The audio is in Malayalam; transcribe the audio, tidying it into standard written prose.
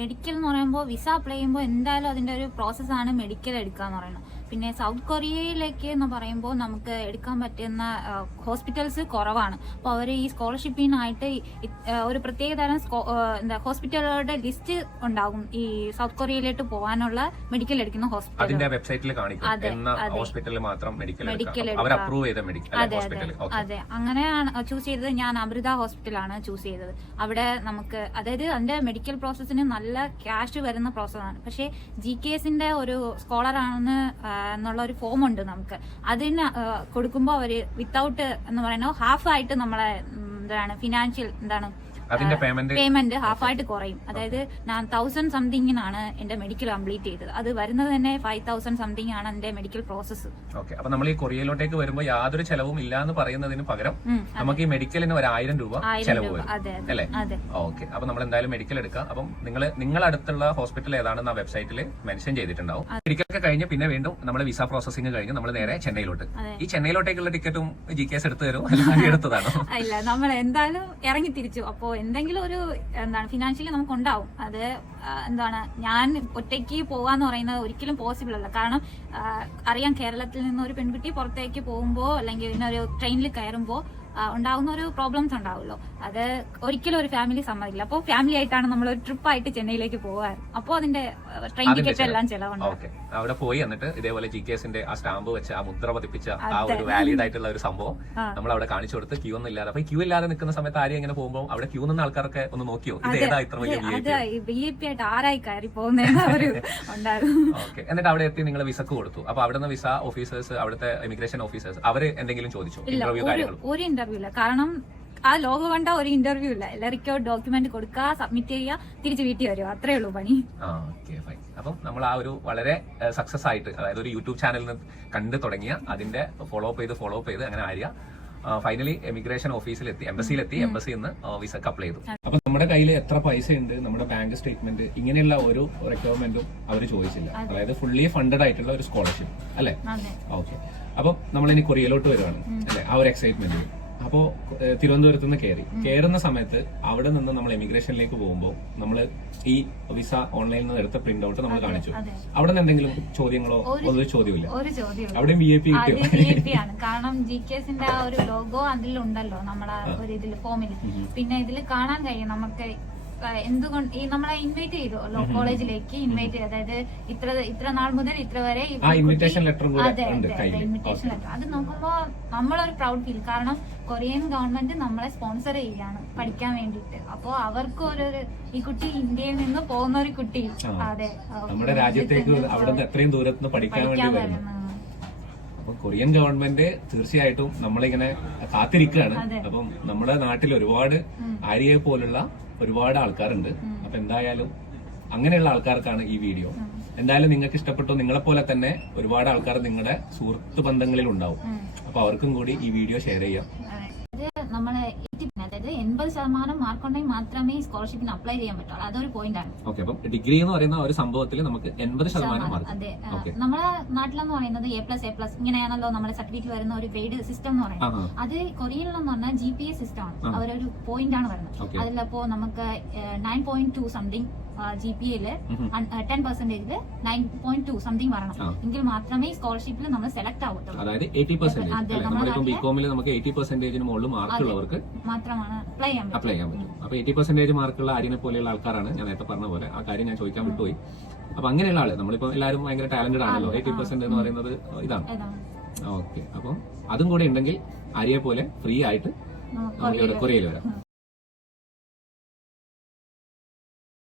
മെഡിക്കൽ എന്ന് പറയുമ്പോൾ വിസ അപ്ലൈ ചെയ്യുമ്പോൾ എന്തായാലും അതിന്റെ ഒരു പ്രോസസ്സാണ് മെഡിക്കൽ എടുക്കുക എന്ന് പറയുന്നത്. പിന്നെ സൗത്ത് കൊറിയയിലേക്ക് എന്ന് പറയുമ്പോൾ നമുക്ക് എടുക്കാൻ പറ്റുന്ന ഹോസ്പിറ്റൽസ് കുറവാണ്. അപ്പോൾ അവർ ഈ സ്കോളർഷിപ്പിനായിട്ട് ഒരു പ്രത്യേക തരം ഹോസ്പിറ്റലുകളുടെ ലിസ്റ്റ് ഉണ്ടാകും ഈ സൗത്ത് കൊറിയയിലേക്ക് പോകാനുള്ള മെഡിക്കൽ എടുക്കുന്ന ഹോസ്പിറ്റൽ. അതിന്റെ വെബ്സൈറ്റിൽ കാണിക്കും ഹോസ്പിറ്റലിൽ മാത്രം മെഡിക്കൽ അപ്രൂവ് ചെയ്ത മെഡിക്കൽ. അതെ, അങ്ങനെയാണ് ചൂസ് ചെയ്തത്. ഞാൻ അമൃത ഹോസ്പിറ്റലാണ് ചൂസ് ചെയ്തത്. അവിടെ നമുക്ക് അതായത് അതിന്റെ മെഡിക്കൽ പ്രോസസ്സിന് നല്ല ക്യാഷ് വരുന്ന പ്രോസസ്സാണ്. പക്ഷേ GKSന്റെ ഒരു സ്കോളറാണെന്ന് എന്നുള്ള ഒരു ഫോം ഉണ്ട് നമുക്ക്. അതിന് കൊടുക്കുമ്പോൾ അവര് വിത്തൗട്ട് എന്ന് പറയുന്നത് ഹാഫ് ആയിട്ട് നമ്മളെ ഫിനാൻഷ്യൽ പേയ്മെന്റ് ഹാഫായിട്ട് കുറയും. അതായത് ഞാൻ 1000 സംതിങ്ങിനാണ് എന്റെ മെഡിക്കൽ കംപ്ലീറ്റ് ചെയ്തത്. അത് വരുന്നത് തന്നെ 5000 സംതിങ് ആണ് എന്റെ മെഡിക്കൽ പ്രോസസ്സ്. ഓക്കെ, അപ്പൊ നമ്മൾ ഈ കൊറിയയിലോട്ടേക്ക് വരുമ്പോൾ യാതൊരു ചെലവും ഇല്ല എന്ന് പറയുന്നതിന് പകരം നമുക്ക് ഈ മെഡിക്കലിന് 1000 രൂപ ചെലവ് വരും അല്ലേ? ഓക്കെ, അപ്പൊ നമ്മൾ എന്തായാലും മെഡിക്കൽ എടുക്കാം. അപ്പം നിങ്ങൾ അടുത്തുള്ള ഹോസ്പിറ്റൽ ഏതാണെന്ന് ആ വെബ്സൈറ്റിൽ മെൻഷൻ ചെയ്തിട്ടുണ്ടാവും. മെഡിക്കലൊക്കെ കഴിഞ്ഞ് പിന്നെ വീണ്ടും നമ്മൾ വിസ പ്രോസസിംഗ് കഴിഞ്ഞ് നമ്മൾ നേരെ ചെന്നൈയിലോട്ട്. ഈ ചെന്നൈയിലോട്ടേക്കുള്ള ടിക്കറ്റും GKS എടുത്തു തരും അല്ലെങ്കിൽ എടുത്തതാണോ? ഇല്ല, നമ്മൾ എന്തായാലും ഇറങ്ങി തിരിച്ചു. അപ്പോ എന്തെങ്കിലും ഒരു ഫിനാൻഷ്യലി നമുക്ക് ഉണ്ടാവും. അത് ഞാൻ ഒറ്റയ്ക്ക് പോവാന്ന് പറയുന്നത് ഒരിക്കലും പോസിബിൾ അല്ല. കാരണം അറിയാം, കേരളത്തിൽ നിന്ന് ഒരു പെൺകുട്ടി പുറത്തേക്ക് പോകുമ്പോ അല്ലെങ്കിൽ ഒരു ട്രെയിനിൽ കയറുമ്പോ ഉണ്ടാകുന്ന ഒരു പ്രോബ്ലംസ് ഉണ്ടാവുമല്ലോ. അത് ഒരിക്കലും ഒരു ഫാമിലി സമ്മതിക്കില്ല. അപ്പോൾ ഫാമിലി ആയിട്ടാണ് നമ്മൾ ഒരു ട്രിപ്പ് ആയിട്ട് ചെന്നൈയിലേക്ക് പോകാൻ. അപ്പോൾ അതിന്റെ ട്രെയിൻ ടിക്കറ്റ് എല്ലാം ചെലവുണ്ട്. അവിടെ പോയി എന്നിട്ട് ഇതേപോലെ GKSന്റെ ആ സ്റ്റാമ്പ് വെച്ച് ആ മുദ്ര പതിപ്പിച്ച ആ ഒരു വാലിഡ് ആയിട്ടുള്ള ഒരു സംഭവം നമ്മൾ അവിടെ കാണിച്ചു കൊടുത്ത് ക്യൂ ഒന്നും ഇല്ലാതെ. അപ്പൊ ക്യൂ ഇല്ലാതെ നിൽക്കുന്ന സമയത്ത് ആരും എങ്ങനെ പോകുമ്പോൾ അവിടെ ക്യൂ നിന്ന ആൾക്കാരൊക്കെ ഒന്ന് നോക്കിയോ ഇത് ഏതാ ഇത്ര വലിയ VIP ആയിട്ട് ആരായി കയറി പോകുന്നൊരു ഉണ്ടായിരുന്നു. ഓക്കെ, എന്നിട്ട് അവിടെ എത്തി നിങ്ങൾ വിസക്ക് കൊടുത്തു. അപ്പൊ അവിടെ നിന്ന് വിസ ഓഫീസേഴ്സ്, അവിടുത്തെ ഇമിഗ്രേഷൻ ഓഫീസേഴ്സ് അവര് എന്തെങ്കിലും ചോദിച്ചു? ഇന്റർവ്യൂ കാര്യങ്ങൾ? ഒരു ഇന്റർവ്യൂ ഇല്ല. കാരണം ആ ലോഗോ കണ്ട ഒരു ഇന്റർവ്യൂ ഇല്ല. എല്ലാവർക്കും ഡോക്യുമെന്റ് കൊടുക്കുക, സബ്മിറ്റ് ചെയ്യുക, തിരിച്ച് വീട്ടിൽ വരിക, അത്രേ ഉള്ളൂ പണി. അപ്പം നമ്മൾ ആ ഒരു വളരെ സക്സസ് ആയിട്ട്, അതായത് ഒരു യൂട്യൂബ് ചാനലിൽ നിന്ന് കണ്ടു തുടങ്ങിയ അതിന്റെ ഫോളോ അപ്പ് ചെയ്ത് അങ്ങനെ ആര്യ ഫൈനലി എമിഗ്രേഷൻ ഓഫീസിലെത്തി, എംബസിയിലെത്തി. എംബസിയിൽ നിന്ന് വിസക്ക് അപ്ലൈ ചെയ്തു. അപ്പൊ നമ്മുടെ കയ്യിൽ എത്ര പൈസ ഉണ്ട്, നമ്മുടെ ബാങ്ക് സ്റ്റേറ്റ്മെന്റ്, ഇങ്ങനെയുള്ള ഒരു റിക്വയർമെന്റും അവർ ചോദിച്ചില്ല. അതായത് ഫുള്ളി ഫണ്ടഡ് ആയിട്ടുള്ള ഒരു സ്കോളർഷിപ്പ് അല്ലെ? ഓക്കെ, അപ്പം നമ്മളിനി കൊറിയയിലോട്ട് വരുവാണ് അല്ലെ? ആ ഒരു എക്സൈറ്റ്മെന്റ്. അപ്പോ തിരുവനന്തപുരത്ത് നിന്ന് കയറുന്ന സമയത്ത് അവിടെ നിന്ന് നമ്മൾ എമിഗ്രേഷനിലേക്ക് പോകുമ്പോൾ നമ്മൾ ഈ വിസ ഓൺലൈനിൽ നിന്ന് എടുത്ത പ്രിന്റ് ഔട്ട് നമ്മൾ കാണിച്ചു. അവിടെ നിന്ന് എന്തെങ്കിലും ചോദ്യങ്ങളോ? ഒരു ചോദ്യമില്ല. അവിടെ VIP ആണ്. കാരണം GKSന്റെ ആ ഒരു ലോഗോ അതിലുണ്ടല്ലോ നമ്മുടെ ഒരു ഇതിൽ ഫോമിൽ. പിന്നെ ഇതിൽ കാണാൻ കഴിയും നമുക്ക് എന്തുകൊണ്ട് ഈ നമ്മളെ ഇൻവൈറ്റ് ചെയ്തു കോളേജിലേക്ക് ഇൻവൈറ്റ് ചെയ്തു. അതായത് ഇത്ര നാൾ മുതൽ ഇത്ര വരെ ഇൻവിറ്റേഷൻ ലെറ്റർ. ഇൻവിറ്റേഷൻ ലെറ്റർ അത് നോക്കുമ്പോ നമ്മളൊരു പ്രൗഡ് ഫീൽ. കാരണം കൊറിയൻ ഗവൺമെന്റ് നമ്മളെ സ്പോൺസർ ചെയ്യാണ് പഠിക്കാൻ വേണ്ടിയിട്ട്. അപ്പോ അവർക്ക് ഈ കുട്ടി ഇന്ത്യയിൽ നിന്ന് പോകുന്ന ഒരു കുട്ടി അതെ നമ്മുടെ രാജ്യത്തേക്ക് അവിടെ എത്രയും ദൂരത്ത് പഠിക്കാൻ വേണ്ടി വരുന്നു. അപ്പൊ കൊറിയൻ ഗവൺമെന്റ് തീർച്ചയായിട്ടും നമ്മളിങ്ങനെ കാത്തിരിക്കുകയാണ്. അപ്പം നമ്മുടെ നാട്ടിൽ ഒരുപാട് ആര്യയെ പോലുള്ള ഒരുപാട് ആൾക്കാരുണ്ട്. അപ്പൊ എന്തായാലും അങ്ങനെയുള്ള ആൾക്കാർക്കാണ് ഈ വീഡിയോ. എന്തായാലും നിങ്ങൾക്ക് ഇഷ്ടപ്പെട്ടു. നിങ്ങളെപ്പോലെ തന്നെ ഒരുപാട് ആൾക്കാർ നിങ്ങളുടെ സുഹൃത്ത് ബന്ധങ്ങളിൽ ഉണ്ടാവും. അപ്പൊ അവർക്കും കൂടി ഈ വീഡിയോ ഷെയർ ചെയ്യാം. നമ്മള് അതായത് 80% മാർക്ക് ഉണ്ടെങ്കിൽ മാത്രമേ സ്കോളർഷിപ്പിന് അപ്ലൈ ചെയ്യാൻ പറ്റുള്ളൂ. അതൊരു പോയിന്റ് ആണ്. ഓക്കെ, അപ്പം ഡിഗ്രി എന്ന് പറയുന്ന ഒരു സംഭവത്തിൽ നമുക്ക് 80% മാർക്ക്. അതെ, നമ്മുടെ നാട്ടിലെന്ന് പറയുന്നത് A+, ഇങ്ങനെയാണല്ലോ നമ്മുടെ സർട്ടിഫിക്കറ്റ് വരുന്ന ഒരു ഗ്രേഡ് സിസ്റ്റം എന്ന് പറയുന്നത്. അത് കൊറിയയിലെന്ന് പറഞ്ഞാൽ GPS സിസ്റ്റം ആണ്. അവരൊരു പോയിന്റ് ആണ് വരുന്നത്. അതിലപ്പോ നമുക്ക് 9.2 സംതിങ് GPAയില് 10% 9.2 സംതിങ് വരണം. എങ്കിൽ മാത്രമേ സ്കോളർഷിപ്പിൽ നമ്മൾ സെലക്ട് ആവത്തുള്ളൂ. അതായത് 80%. ബികോമിൽ നമുക്ക് 80%-ന് മുകളിൽ മാർക്കുള്ളവർക്ക് മാത്രമാണ് അപ്ലൈ ചെയ്യാൻ പറ്റും. അപ്പൊ 80% മാർക്കുള്ള ആര്യനെ പോലെയുള്ള ആൾക്കാരാണ് ഞാൻ നേരത്തെ പറഞ്ഞ പോലെ. ആ കാര്യം ഞാൻ ചോദിക്കാൻ വിട്ടുപോയി. അപ്പൊ അങ്ങനെയുള്ള ആള് നമ്മളിപ്പോ എല്ലാവരും ഭയങ്കര ടാലന്റഡ് ആണല്ലോ. 80% എന്ന് പറയുന്നത് ഇതാണ്. ഓക്കെ, അപ്പം അതും കൂടെ ഉണ്ടെങ്കിൽ ആര്യയെ പോലെ ഫ്രീ ആയിട്ട് നമുക്ക് ഇവിടെ കൊറിയയിൽ വരാം.